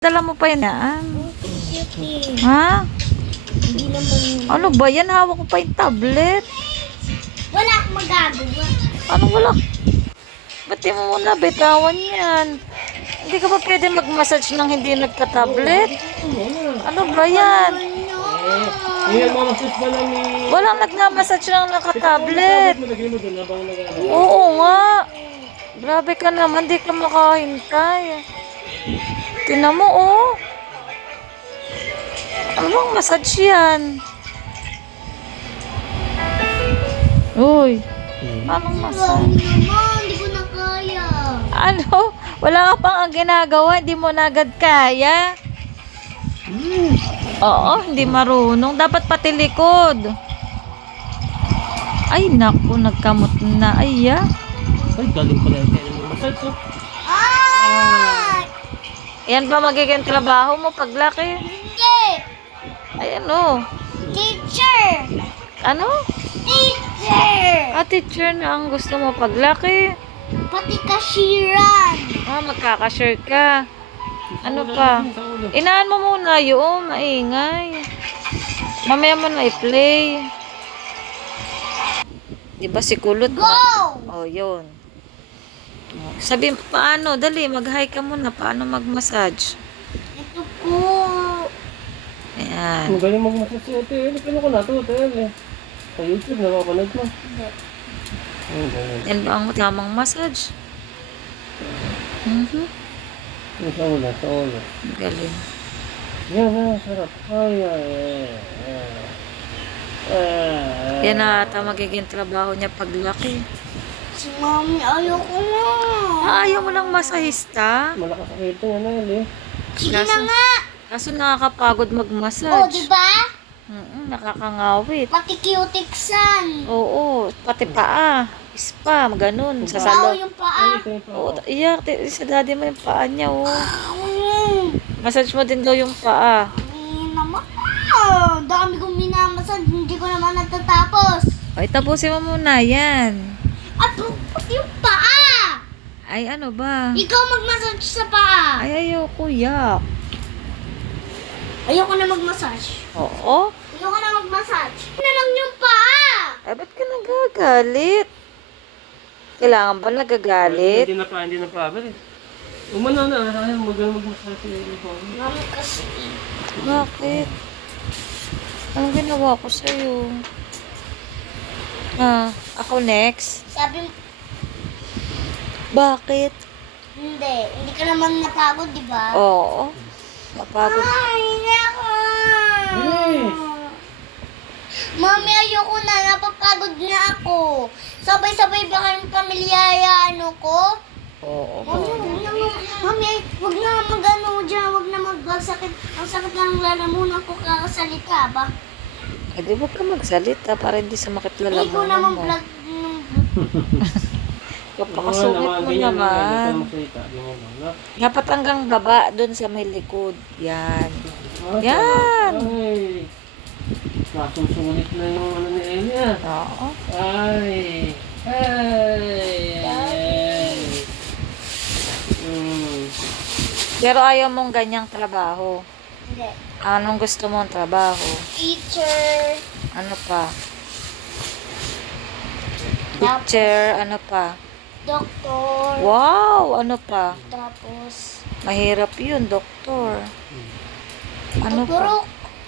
Dala mo pa yan. Yan. Cute. Ha? Hindi naman. Ano ba yan? Hawak ko pa yung tablet. Wala akong magagawa. Ano wala? Ba't di mo muna bitawan yan? Hindi ka pa pwede mag-massage nang hindi nagka-tablet? Ano ba yan? Walang nagna-massage nang naka-tablet. Oo nga. Grabe ka naman, di ka makahintay. Tingnan mo, oh. Ano bang massage yan? Uy. Anong massage? Naman, hindi ko na kaya. Ano? Wala ka pang ang ginagawa, hindi mo na agad kaya. Oo, hindi marunong. Dapat pati likod. Ay, naku, nagkamot na. Ay, ya. Ay, galing pala yung kaya ng massage, oh. Ay! Yan pa magiging trabaho mo paglaki. Hindi! Ay, ano? Teacher! Ano? Teacher! Ah, teacher na ang gusto mo paglaki. Pati kashiran! Ah, magkakashare ka. Ano pa? Inaan mo muna yung maingay. Mamaya mo na i-play. Diba si Kulot? Go! Oh, yun. Sabi, paano? Dali, mag-hi ka muna. Paano mag-massage? Ito po. Ayan. Magaling mag-massage si Ate Eli. Paano ko natuto, Eli? Sa YouTube, napapanood mo. Hindi. Ay, galing. Yan ba ang tamang massage? Sa ulo, sa ulo. Galing. Yan, sarap. Ay, ay, ay. Ay. Yan na ata magiging trabaho niya paglaki. Si Mami, ayoko na. Ah, ayaw mo lang masahista? Malakas ang kita yan, Eli. Sige na nga. Kaso nakakapagod Oh, mag-massage. diba? Nakakangawit. Pati cuticsan. Oo, pati paa. Spa, ganun. Sa Pao salon. yung paa. Ito yung Oo, iyak. Sa daddy mo yung paa niya, oh. Mm. Massage mo din daw yung paa. Ay, naman. Dami kong minamasan. Hindi ko naman natatapos. Ay, tapusin mo muna yan. At pati yung paa. Ay, ano ba? Ikaw mag-massage sa paa. Ay, ayoko, yak. Ayoko na mag-massage. Oo? Ayoko na mag-massage. Na lang yung paa. Ay, ba't ka nagagalit? Kailangan ba nagagalit? Hindi na pa. Balik. Umano na. Ayaw, magaling mag-massage si Eli. Mami kasi. Bakit? Anong ginawa ko sa'yo? Ah, ako next? Sabi mo, Bakit? hindi. Hindi ka naman napagod, di ba? Oo. Napagod. Ay, nako. Bilis. Mami, ayoko na. Napapagod na ako. Sabay-sabay ba kayong pamilyaya, ano ko? Oo. Mami, wag na mag-ano dyan. Wag na mag-sakit. Ang sakit ng lalamunan ko kakasalita ba? Eh, di wag ka magsalita para hindi sumakit Hindi ko lalamunan naman mo. vlog. Kapakasungit mo naman. Dapat hanggang baba, dun sa may likod. Yan. Yan. Ay. Nasusulit na yung ano ni Eli, ah. Oo. Ay. Ay. Pero ayaw mong ganyang trabaho. Hindi. Anong gusto mong trabaho? Teacher. Ano pa? Teacher, ano pa? Doktor. Wow, ano pa? Tapos, Mahirap yun, doktor. Ano pa? turok.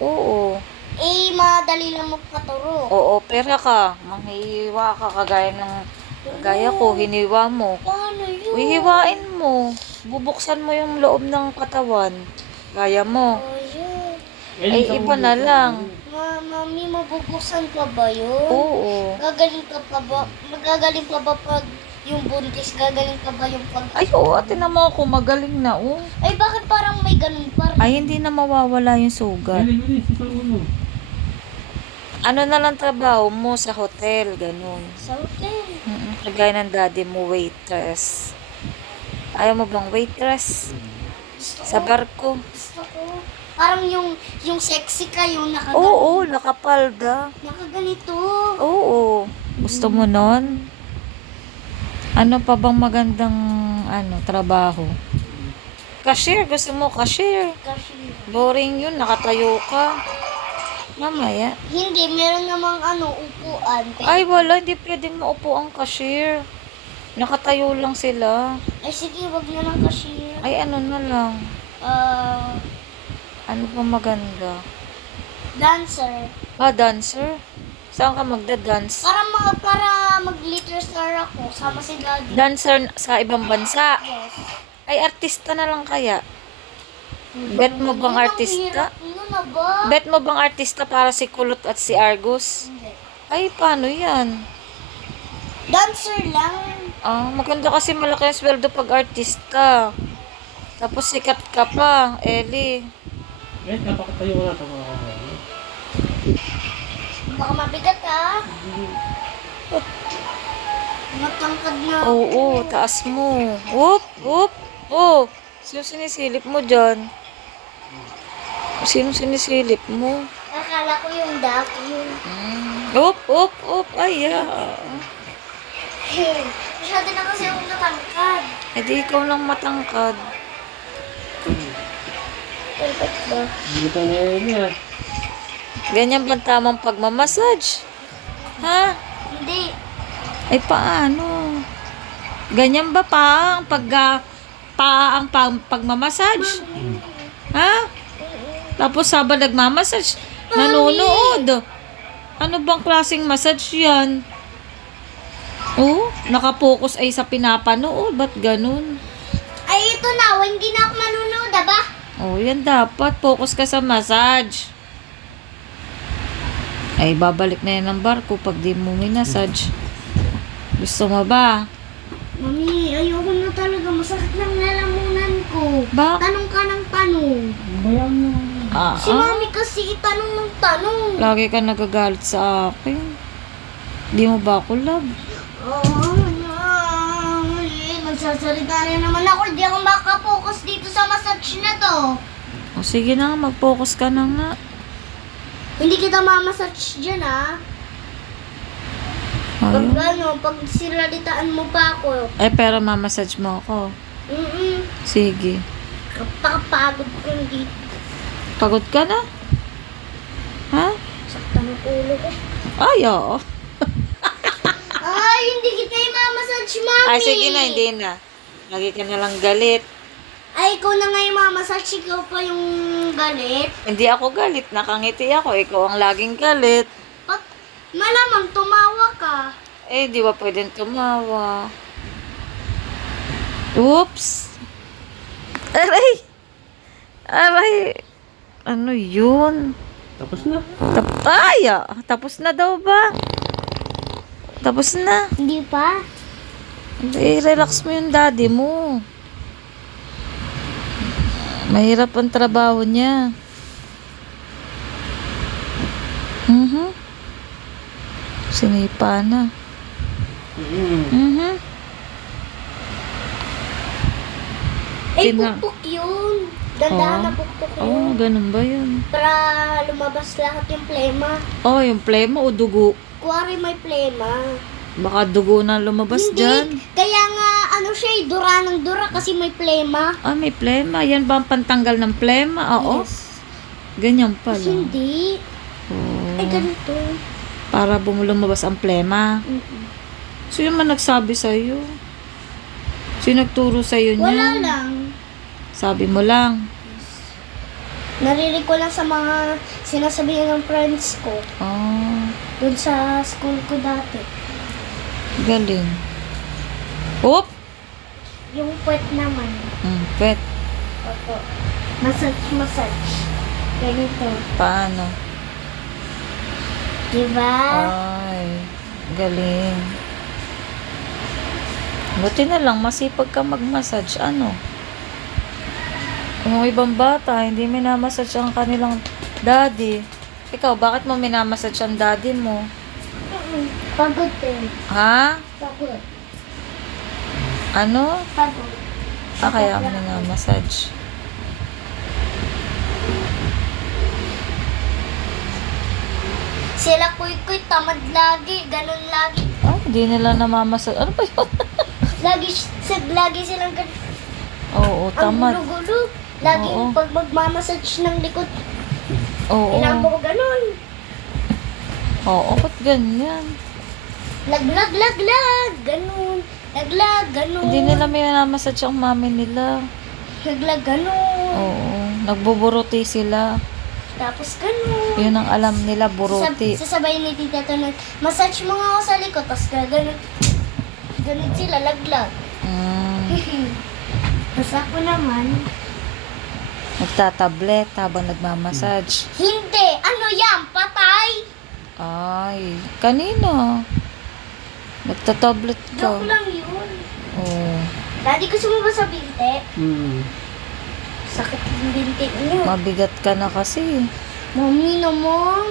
Oo. Eh, madali lang magpaturok. Oo, pera ka. Manghihiwa ka kagaya ko, hiniwa mo. Paano yun? Hihiwain mo. Bubuksan mo yung loob ng katawan. Kaya mo. Ayun. Ay, iba na lang. Mami, mabubuksan pa ba yun? Oo. Gagaling ka pa ba? Magagaling pa ba pag yung buntis? Gagaling pa ba yung pag... Ay, oo, tinan mo ako, magaling na, oh. Ay, bakit parang may ganun pa rin? Ay, hindi na mawawala yung sugat. Ano na lang trabaho mo sa hotel, ganun. Sa hotel. Kagaya ng daddy mo, waitress. Ayaw mo bang waitress? Gusto Sa ko. barko? Gusto ko. Parang yung sexy ka, yung Oo, nakapalda. nakaganito. Oo. Gusto mo nun? Ano pa bang magandang trabaho? Cashier, gusto mo cashier. Cashier. Boring yun, nakatayo ka. Mamaya. Hindi, meron namang upuan. Ay, wala, hindi pwedeng maupo ang cashier. Nakatayo lang sila. Ay, sige, wag na lang cashier. Ay, ano na lang. Ano pa maganda? Dancer. Dancer? Saan ka magda-dance? Para mag-glitter star ako. Sama si Daddy. Dancer sa ibang bansa. Yes. Ay, artista na lang kaya. Bet mo bang artista? Yun na ba? Bet mo bang artista para si Kulot at si Argus? Hindi. Ay, paano yan? Dancer lang. Maganda kasi malaki ang sweldo pag artista. Tapos sikat ka pa, Ellie. Napakatayo ko na ito mga kamay. Baka mabigat Matangkad na. Oo, taas mo. Whoop, whoop. Oh, sino sinisilip mo dyan? Sino sinisilip mo? Akala ko yung dati yun. Whoop, whoop, whoop. Ay, Masyado na kasi akong natangkad. Eh di ikaw lang matangkad. Perfect ba? Dito na yun yan. Ganyan ba tamang pagmamassage? Ha? Hindi. Ay, paano? Ganyan ba pa ang pagmamassage? Ha? Tapos habang nagmamassage, nanonood. Ano bang klaseng massage yan? Oh, nakapokus ay sa pinapanood. Ba't ganun? Ay, ito na. Hindi na ako manunood, ba? Oh, yan dapat. Focus ka sa massage. Ay, babalik na yan ng barko pag di mo minasage. Gusto mo ba? Mami, ayoko na talaga. Masakit lang nalamunan ko. Ba? Tanong ka ng tanong. Bayan mo. Si Mami kasi itanong ng tanong. Lagi ka nagagalit sa akin. Di mo ba ako love? Magsasalita rin naman ako. Hindi ako makapokus dito sa massage na to. O sige na nga, mag-focus ka na nga. Hindi kita mamassage dyan, Pag Ayun. pag silalitaan mo pa ako. Ay, pero mamassage mo ako. Sige. Kapagod ko dito. Pagod ka na? Ha? Sakta ng ulo ko. Ay, oo. Ay, hindi kita i-mamassage, Mami. Ay, sige na, hindi na. Lagi ka na lang galit. Ay, ikaw na nga i-mamassage. Ikaw pa yung galit. Hindi ako galit, nakangiti ako. Ikaw ang laging galit. Malamang tumawa ka. Eh, di ba pwedeng tumawa? Oops! Aray! Aray! Ano yun? Tapos na. Tapos na daw ba? Tapos na. Hindi pa. I-relax mo yung daddy mo. Mahirap ang trabaho niya. Sinipa na. Eh, Tina- pukpuk yun. Dandahan na pukpuk yun. Ganun ba yun? Para lumabas lahat yung plema. Yung plema o dugo. Kuwari may plema. Baka dugo na lumabas dyan. Kaya nga, dura ng dura kasi may plema. May plema. Yan ba ang pantanggal ng plema? Oo. Yes. Ganyan pala. Hindi. Oh, Ay, ganito. para lumabas ang plema. Sino man nagsabi sa'yo? Sino nagturo sa'yo niyan? Wala lang. Sabi mo lang. Narinig ko lang sa mga sinasabihan ng friends ko. Doon sa school ko dati. Galing. Oop! Yung puwet naman. Pwet. Opo. Massage. Ganito. Paano? Diba? Ay, galing. Buti na lang, masipag ka mag-massage. Ano? Yung ibang bata, hindi minamassage ang kanilang daddy. Ikaw, bakit mo minamassage ang daddy mo? Pagod eh. Ha? Pagod. Ano? Pagod. Kaya mo minamassage. Sila kuy-kuy, tamad lagi. Ganun lagi. Hindi nila namamassage. Ano ba yun? Lagi silang ganun. Oo, Ang tamad. gulo-gulo. Laging Oo. pag magmamassage ng likod, Oo. kailangan ko ganun. Oo, ba't ganyan? Lag, ganun. Lag, ganun. Hindi nila may namassage ang mami nila. Lag, ganun. Oo, nagbuburuti sila. Tapos ganun. Yun ang alam nila, buruti. Sasabay ni Tita Tonat, massage mo nga ako sa likod, tapos ganun. Ganun sila, laglag. Tapos ako naman, Nagtatablet habang nagmamassage. hindi. Ano yan? Patay? Ay, kanina. Nagtatablet ka. Joke lang yun. Oo. Daddy, gusto mo ba sa binte? Hmm. Sakit yung binte niyo. Mabigat ka na kasi. Mami naman.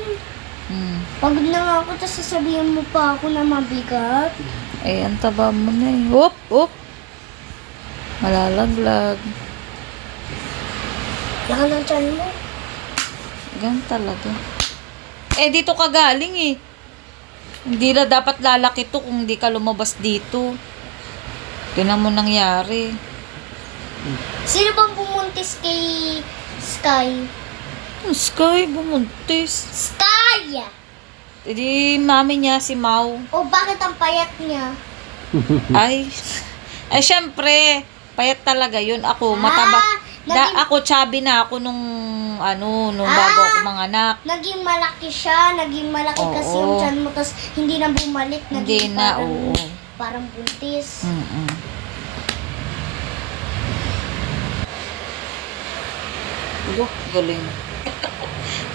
Pagod na nga ako, tapos sasabihin mo pa ako na mabigat. Eh, ang taba mo na eh. Whoop! Whoop! Malalaglag. Laka ng tiyan mo. Ganun talaga. Eh, dito ka galing eh. Hindi na dapat lalaki to kung hindi ka lumabas dito. Tinan mo nangyari. Sino bang bumuntis kay Sky? Ang Sky, bumuntis. Sky! Eh, di mami niya, si Mau. O bakit ang payat niya? Ay, syempre, payat talaga yun. Ako, mataba. Ako, chubby na ako nung bago ako manganak. Naging malaki siya. Naging malaki kasi Oo. yung tiyan mo. Tapos hindi na bumalik. Hindi Naging na, parang, oo. parang buntis. Mm-mm. Oh, galing.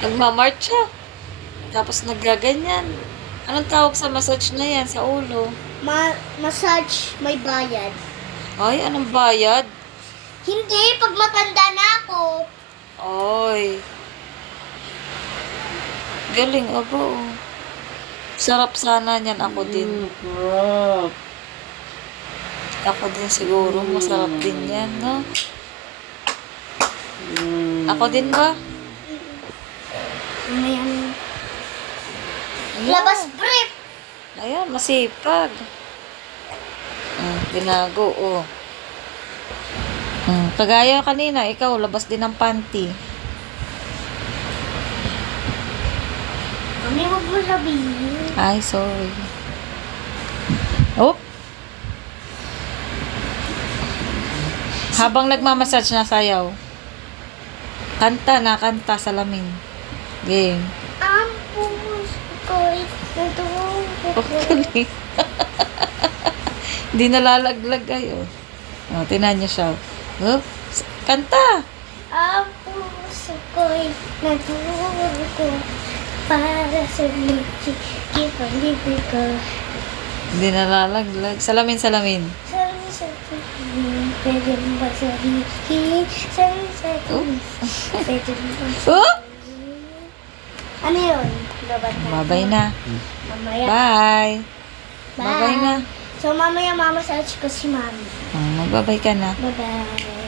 Nagmamarch siya. Tapos naggaganyan. Anong tawag sa massage na yan sa ulo? Massage, may bayad. Ay, anong bayad? Hindi, pag matanda na ako. Ay. Galing, abo. Sarap sana niyan. Ako din. Crap. Ako din siguro. Masarap din yan, no? Ako din ba? Ano yan? Ayan. Labas brief! Ayan, masipag. Ginago, oh. Kagaya kanina, ikaw, labas din ng panty. Mami, huwag mo sabihin. Ay, sorry. Oh! Habang nagmamassage na sayaw. Kanta, salamin. Game. Ang puso ko'y natuwang Okay. Hindi nalalaglag kayo. Oh, tinan niyo siya. Oh, kanta! Ang puso ko'y natuwang ko para sa lichi, kipag-ibig ko. Hindi nalalaglag. Salamin. Sabi sa tingin, pwede mo ba sabihin? Sabi sa tingin, pwede mo ba Oh! Ano yun? Babat na. Babay na. Mamaya. Bye! Bye. Babay na. So, mamaya mamassage ko si mami. Magbabay ka na. Bye-bye.